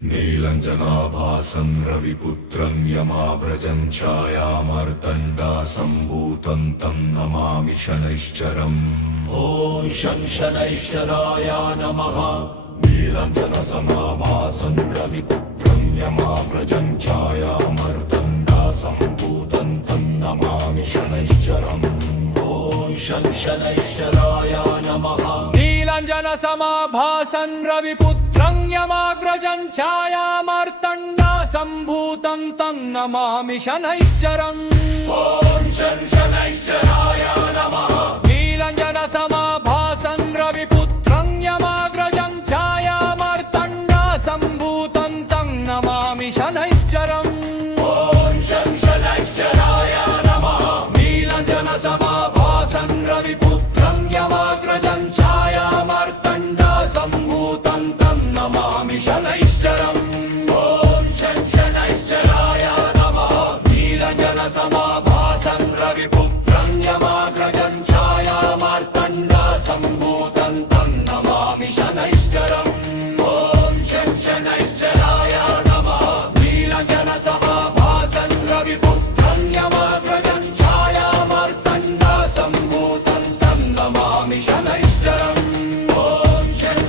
नीलञ्जनाभासं रविपुत्रं यमाव्रजं छायामार्तण्डा सम्भूतं तं नमामि शनैश्चरम्। ॐ शनैश्चराय नमः। नीलञ्जनसमाभासं रविपुत्रं यमाव्रजं छायामार्तण्डा सम्भूतं तं नमामि शनैश्चरम्। ॐ शनैश्चराय नमः। नीलाञ्जनसमाभासं रविपुत्रं यमाग्रजं छायामार्तण्डा सम्भूतं तं नमामि शनैश्चरम्। ॐ शनैश्चराय नमः। नीलाञ्जनसमाभासं रविपुत्रं यमाग्रजं छायामार्तण्डा सम्भूतं तं नमामि शनैश्चरम्। ॐ शनैश्चराय नमः। नीलाञ्जनसमाभासं रविपुत्रं यमाग्रजं छायामार्तण्डा सम्भूतं तं नमामि शनैश्चरम्। ॐ शनैश्चराय नमः। नीलाञ्जनसमाभासं रविपुत्रं यमाग्रजं छायामार्तण्डा सम्भूतं तं नमामि शनैश्चरम्। ॐ शनैश्चराय नमः। नीलाञ्जनसमाभासं रविपुत्रं यमाग्रजं छायामार्तण्डा सम्भूतं तं नमामि शनैश्चरम्। ॐ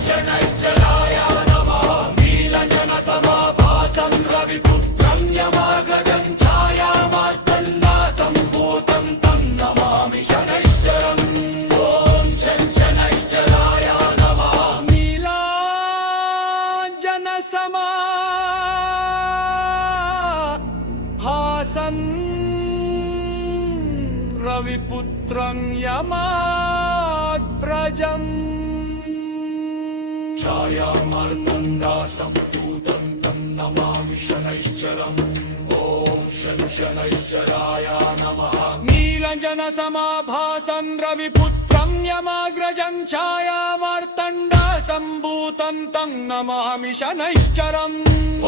शनैश्चराय नमः। नीलाञ्जनसमाभासं रविपुत्रं यमाग्रजं छायामार्तण्डा सम्भूतं तं नमामि शनैश्चरम्। ॐ शनैश्चराय नमः। नीलाञ्जनसमाभासं रविपुत्रं यमाग्रजं छायामार्तण्डा सम्भूतं तं नमामि शनैश्चरम्। ॐ शनैश्चराय नमः। नीलाञ्जनसमाभासं रविपुत्रं यमाग्रजं छायामार्तण्डा सम्भूतं तं नमामि शनैश्चरम्। ॐ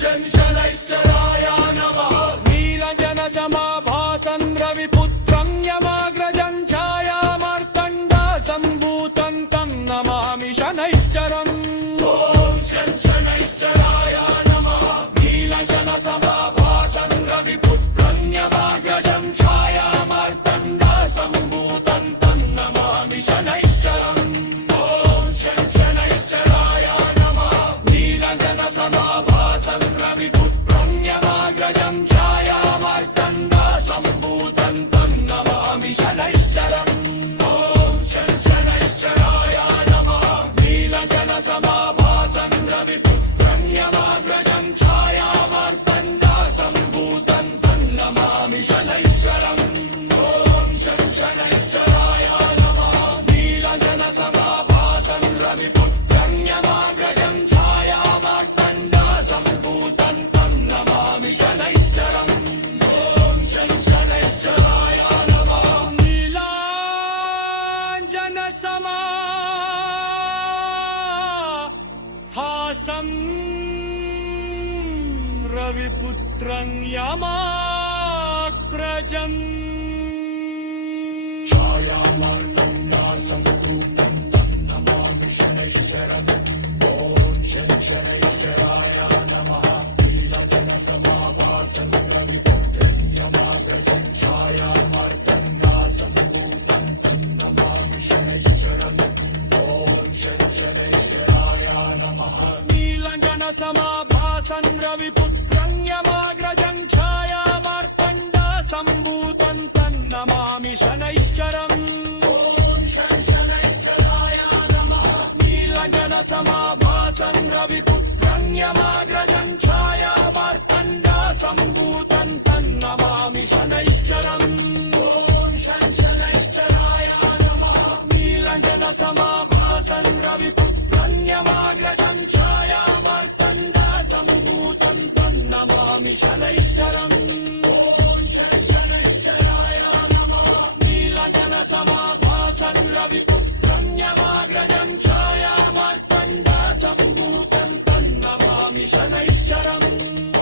शनैश्चराय नमः। नीलाञ्जनसमाभासं रविपुत्रं यमाग्रजं छायामार्तण्डा सम्भूतं तं नमामि शनैश्चरम्। ॐ शनैश्चराय नमः। नीलाञ्जनसमाभासं रविपुत्रं यमाग्रजं छायामार्तण्डा सम्भूतं तं नमामि शनैश्चरम्। ॐ शनैश्चराय नमः। नीलाञ्जनसमाभासं रविपुत्रं यमाग्रजं छायामार्तण्डा सम्भूतं तं नमामि शनैश्चरम्। ॐ शनैश्चराय नमः। नीलाञ्जनसमाभासं रविपुत्रं यमाग्रजं छायामार्तण्डा सम्भूतं तं नमामि शनैश्चरम्। ॐ शनैश्चराय नमः। नीलाञ्जनसमाभासं रविपुत्रं यमाग्रजं छायामार्तण्डा सम्भूतं तं नमामि शनैश्चरम्। ॐ शनैश्चराय नमः। नीलाञ्जनसमाभासं रविपुत्रं यमाग्रजं छायामार्तण्डा सम्भूतं तं नमामि शनैश्चरम्। ॐ शनैश्चराय नमः। नीलाञ्जनसमाभासं रविपुत्रं यमाग्रजं छायामार्तण्डा सम्भूतं तं नमामि शनैश्चरम्। ॐ शनैश्चराय नमः। नीलाञ्जनसमाभासं रविपुत्रं यमाग्रजं छायामार्तण्डा सम्भूतं तं नमामि शनैश्चरम्। ॐ शनैश्चराय नमः। नीलाञ्जनसमाभासं रविपुत्रं यमाग्रजं छायामार्तण्डा सम्भूतं तं नमामि शनैश्चरम्। ॐ शनैश्चराय नमः। नीलाञ्जनसमाभासं रविपुत्रं यमाग्रजं छायामार्तण्डा सम्भूतं तं नमामि शनैश्चरम्। ॐ शनैश्चराय नमः। नीलाञ्जनसमाभासं रविपुत्रं यमाग्रजं छायामार्तण्डा सम्भूतं तं नमामि शनैश्चरम्। ॐ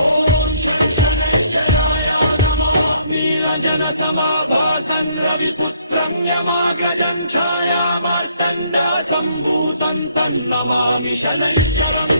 शनैश्चराय नमः। नीलाञ्जनसमाभासं रविपुत्रं यमाग्रजं छायामार्तण्डा सम्भूतं तं नमामि शनैश्चरम्।